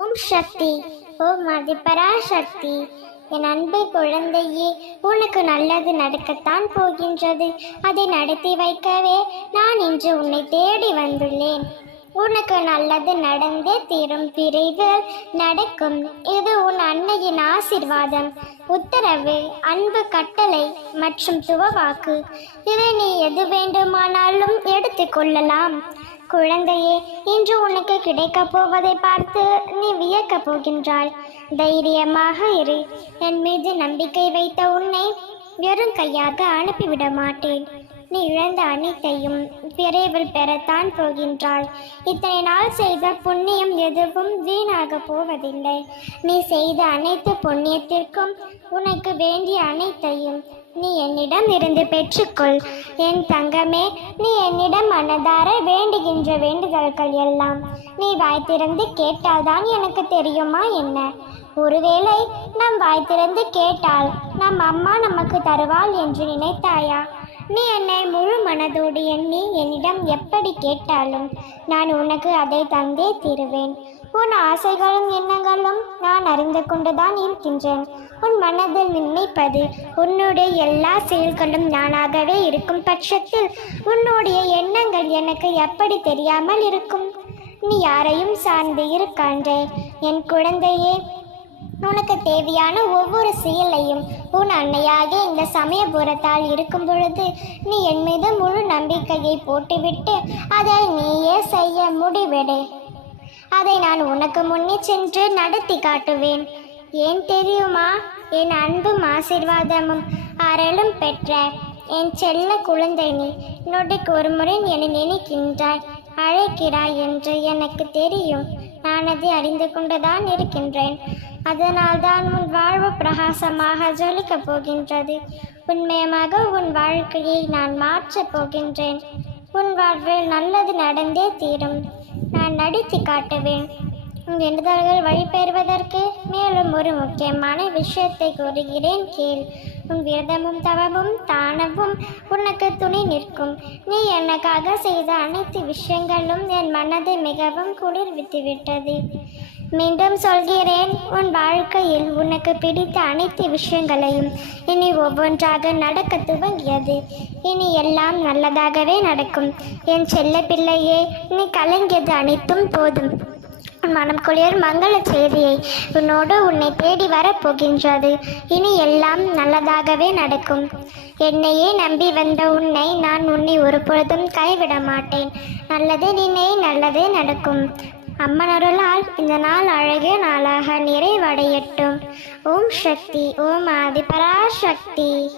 ஓம் சக்தி ஓம் அதிபரா சக்தி என் அன்பு குழந்தையே உனக்கு நல்லது நடக்கத்தான் போகின்றது. அதை நடத்தி வைக்கவே நான் இன்று உன்னை தேடி வந்துள்ளேன். உனக்கு நல்லது நடந்தே தீரும் விரைவில் நடக்கும். இது உன் அன்னையின் ஆசிர்வாதம். உத்தரவு அன்பு கட்டளை மற்றும் சுவவாக்கு இதை நீ எது வேண்டுமானாலும் எடுத்துக்கொள்ளலாம் குழந்தையே இன்று உனக்கு கிடைக்கப் போவதை பார்த்து நீ வியக்கப் போகின்றாய். தைரியமாக இரு. என் மீது நம்பிக்கை வைத்த உன்னை வெறும் கையாக அனுப்பிவிட மாட்டேன். நீ இழந்த அனைத்தையும் விரைவில் பெறத்தான் போகின்றாள் இத்தனை நாள் செய்த புண்ணியம் எதுவும் வீணாக போவதில்லை. நீ செய்த அனைத்து புண்ணியத்திற்கும் உனக்கு வேண்டிய அனைத்தையும் நீ என்னிடம் இருந்து பெற்றுக்கொள். என் தங்கமே நீ என்னிடம் மனதார வேண்டுகின்ற வேண்டுதல்கள் எல்லாம் நீ வாய் திறந்து கேட்டால்தான் எனக்கு தெரியுமா என்ன? ஒருவேளை நாம் வாய் திறந்து கேட்டால் நம் அம்மா நமக்கு தருவாள் என்று நினைத்தாயா? நீ என்னை முழு மனதோடு எண்ணி என்னிடம் எப்படி கேட்டாலும் நான் உனக்கு அதை தந்தே தீருவேன். உன் ஆசைகளும் எண்ணங்களும் நான் அறிந்து கொண்டுதான் இருக்கின்றேன். உன் மனதில் நினைப்பது உன்னுடைய எல்லா செயல்களும் நானாகவே இருக்கும் பட்சத்தில் உன்னுடைய எண்ணங்கள் எனக்கு எப்படி தெரியாமல் இருக்கும்? நீ யாரையும் சார்ந்து இருக்கான்றே என் குழந்தையே உனக்கு தேவையான ஒவ்வொரு செயலையும் உன் அன்னையாக இந்த சமயபுரத்தால் இருக்கும் பொழுது நீ என் மீது முழு நம்பிக்கையை போட்டுவிட்டு அதை நீயே செய்ய முடிவெடு. அதை நான் உனக்கு முன்னே சென்று நடத்தி காட்டுவேன். ஏன் தெரியுமா? என் அன்பும் ஆசிர்வாதமும் அருளும் பெற்ற என் செல்ல குழந்தை நீ நொடிக்கு ஒரு முறை என்னை நினைக்கின்றாய் அழைக்கிறாய் என்று எனக்கு தெரியும். நான் அதை அறிந்து கொண்டுதான் இருக்கின்றேன். அதனால்தான் உன் வாழ்வு பிரகாசமாக ஜொலிக்கப் போகின்றது. உண்மையமாக உன் வாழ்க்கையை நான் மாற்றப் போகின்றேன். உன் வாழ்வில் நல்லது நடந்தே தீரும். நான் நடித்து காட்டுவேன். உன் வேண்டுதல்கள் வழிபெறுவதற்கு மேலும் ஒரு முக்கியமான விஷயத்தை கூறுகிறேன் கேள். உன் விரதமும் தவமும் தானமும் உனக்கு துணை நிற்கும். நீ எனக்காக செய்த அனைத்து விஷயங்களும் என் மனதை மிகவும் குளிர்வித்துவிட்டது. மீண்டும் சொல்கிறேன் உன் வாழ்க்கையில் உனக்கு பிடித்த அனைத்து விஷயங்களையும் இனி ஒவ்வொன்றாக நடக்க துவங்கியது. இனி எல்லாம் நல்லதாகவே நடக்கும். என் செல்ல பிள்ளையே நீ கலங்கியது அனைத்தும் போதும். உன் மனம் குளிர் மங்கள செய்தியை உன்னோடு உன்னை தேடி வரப்போகின்றது. இனி எல்லாம் நல்லதாகவே நடக்கும். என்னையே நம்பி வந்த உன்னை நான் உன்னை ஒரு பொழுதும் கைவிட மாட்டேன். நல்லதே நினை நல்லதே நடக்கும். அம்மனருளால் இந்த நாள் அழகிய நாளாக நிறைவடையட்டும். ஓம் சக்தி ஓம் ஆதி பராசக்தி